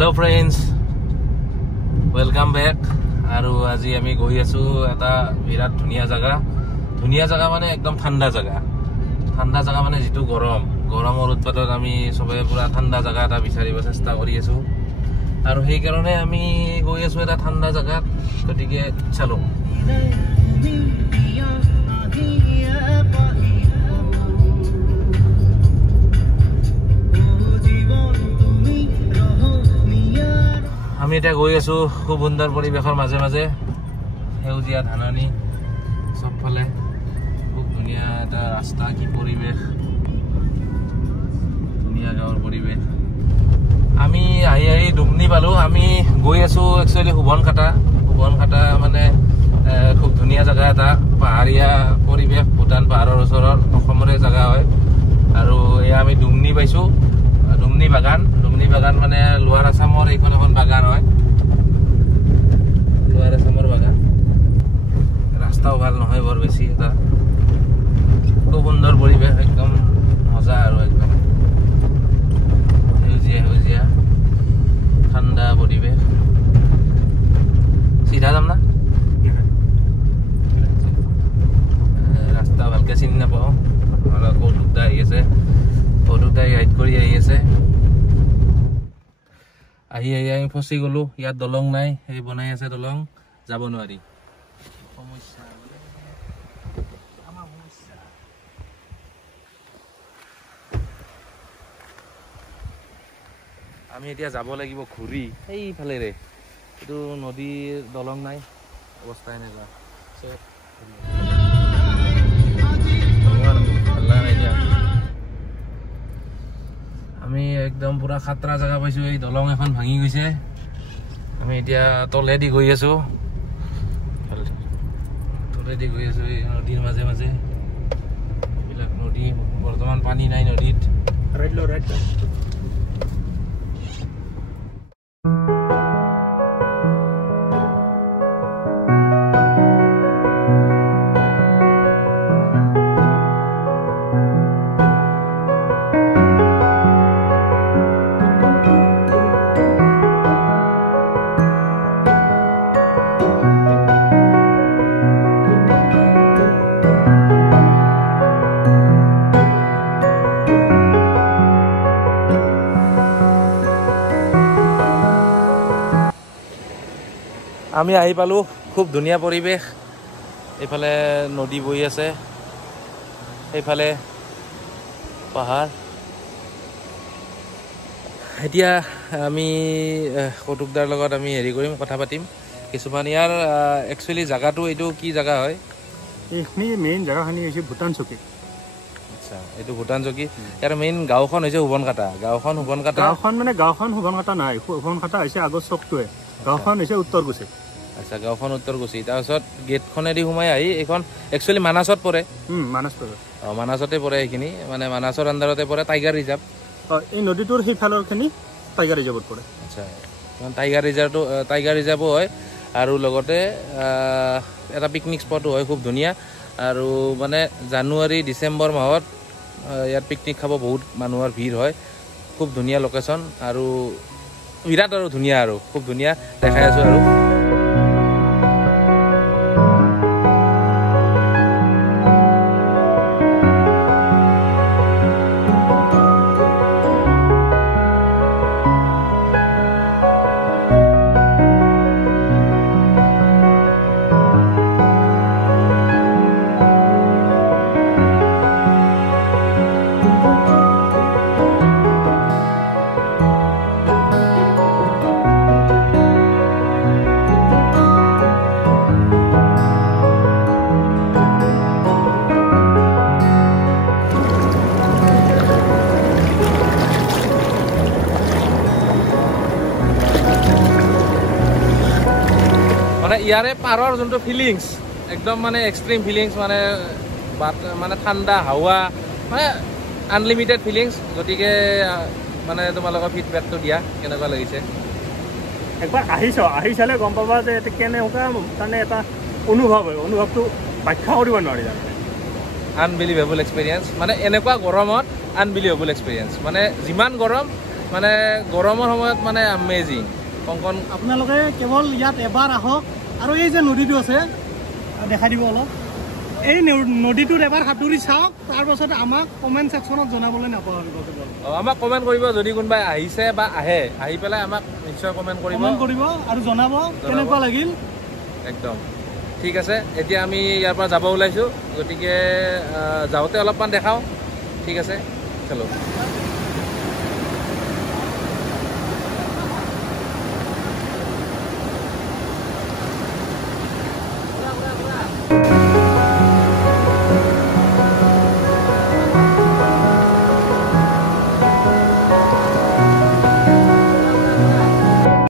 Hello friends, welcome back. আৰু আজি আমি গৈ আছো এটা বিৰাট ধুনীয়া জায়গা মানে একদম ঠাণ্ডা জায়গা মানে যেটো গৰমৰ উৎপাতত আমি সবে পুৰা ঠাণ্ডা জায়গা এটা বিচাৰিব চেষ্টা কৰি আছো আৰু সেই কাৰণে আমি গৈ আছো এটা ঠাণ্ডা জায়গাত গতিকে চলো আমি এটা গৈ আছো খুব সুন্দৰ পৰিবেশৰ মাজে সেউজীয়া ধাননি সবফালে খুব ধুনীয়া এটা ৰাস্তা কি পৰিবেশ ধুনীয়া গাঁৱৰ পৰিবেশ আমি আহি দুমনি পালো আমি গৈ আছো একচুয়ালি হুবনখাটা মানে খুব ধুনীয়া জায়গা এটা পাহাৰীয়া পৰিবেশ ভূটান পাহাৰৰ ওচৰৰ অসমৰে জায়গা হয় আৰু এয়া আমি দুমনি পাইছো দুমনি বাগান মানে লোৱাৰ আসামৰ এইখন এখন বাগান হয় লোৱাৰ আসামৰ বাগান ৰাস্তাও ভাল নহয় বৰ বেছি এটা খুব সুন্দৰ পৰিবেশ একদম মজা আৰু একদম সেউজীয়া ঠাণ্ডা পৰিবেশ চিধা যাম না ৰাস্তা ভালকে চিনি নাপাওঁ কৌতুকদা আহি আছে গাইড কৰি আহি আছে আহি আমি ফচি গলো ইয়াত দলং নাই এই বনাই আছে দলং যাব নোৱাৰি সমস্যা আমি এতিয়া যাব লাগিব ঘূৰি এইফালে ৰে এইটো নদীৰ দলং নাই অৱস্থা এনেকুৱা আমি একদম পুৰা খাতৰা জায়গা পাইছো এই দলং এখন ভাঙি গৈছে আমি এতিয়া তলেদি গৈ আছো এই নদীৰ মাজে এইবিলাক নদী বৰ্তমান পানী নাই নদীত ৰাইট আমি আহি পালো খুব ধুনীয়া পৰিবেশ এইফালে নদী বৈ আছে এইফালে পাহাৰ এতিয়া আমি কৌতুকদাৰ লগত আমি হেৰি কৰিম কথা পাতিম কিছুমান ইয়াৰ একচুয়ালি জায়গাটো এইটো কি জায়গা হয় এইখিনি মেইন জায়গাখিনি হৈছে ভূটান চকী আচ্ছা এইটো ভূটান চকী ইয়াৰ মেইন গাঁওখন হৈছে হুবনখাটা গাঁওখন মানে গাঁওখন হুবনখাটা নাই হুবনখাটা হৈছে আগৰ চকটোৱে গাঁওখন হৈছে উত্তৰকুছি আচ্ছা গাঁওখন উত্তৰকুছি তাৰপিছত গেটখনেদি সোমাই আহি এইখন একচুয়ালি মানাসত পৰে মানাসতে পৰে এইখিনি মানে মানাসৰ আণ্ডাৰতে পৰে টাইগাৰ ৰিজাৰ্ভ এই নদীটোৰ সেইফালৰখিনি টাইগাৰ ৰিজাৰ্ভত পৰে আচ্ছা টাইগাৰ ৰিজাৰ্ভো হয় আৰু লগতে এটা পিকনিক স্পটো হয় খুব ধুনীয়া আৰু মানে জানুৱাৰী ডিচেম্বৰ মাহত ইয়াত পিকনিক খাব বহুত মানুহৰ ভিৰ হয় খুব ধুনীয়া লোকেশ্যন আৰু বিৰাট আৰু ধুনীয়া আৰু খুব ধুনীয়া দেখাই আছো আৰু ইয়াৰে পাৰৰ যোনটো ফিলিংছ একদম মানে এক্সট্ৰিম ফিলিংছ মানে ঠাণ্ডা হাৱা মানে আনলিমিটেড ফিলিংছ গতিকে মানে তোমালোকৰ ফিডবেকটো দিয়া কেনেকুৱা লাগিছে একবাৰ আহি চালে গম পাবা যে কেনেকুৱা মানে এটা অনুভৱ হয় অনুভৱটো ব্যাখ্যা কৰিব নোৱাৰি জানো আনবিলিভেবল এক্সপিৰিয়েঞ্চ মানে এনেকুৱা গৰমত আনবিলিভেবল এক্সপিৰিয়েঞ্চ মানে যিমান গৰম মানে গৰমৰ সময়ত মানে আমেজিং কংকন আপোনালোকে কেৱল ইয়াত এবাৰ আহক আৰু এই যে নদীটো আছে দেখাই দিব অলপ এই নদীটোত এবাৰ সাঁতুৰি চাওক তাৰপাছত আমাক কমেণ্ট ছেকশ্যনত জনাবলৈ নাপাহৰিব আমাক কমেণ্ট কৰিব যদি কোনোবাই আহিছে বা আহি পেলাই আমাক নিশ্চয় কমেণ্ট কৰিব আৰু জনাব কেনেকুৱা লাগিল একদম ঠিক আছে এতিয়া আমি ইয়াৰ পৰা যাব ওলাইছোঁ গতিকে যাওঁতে অলপমান দেখাওঁ ঠিক আছে চলো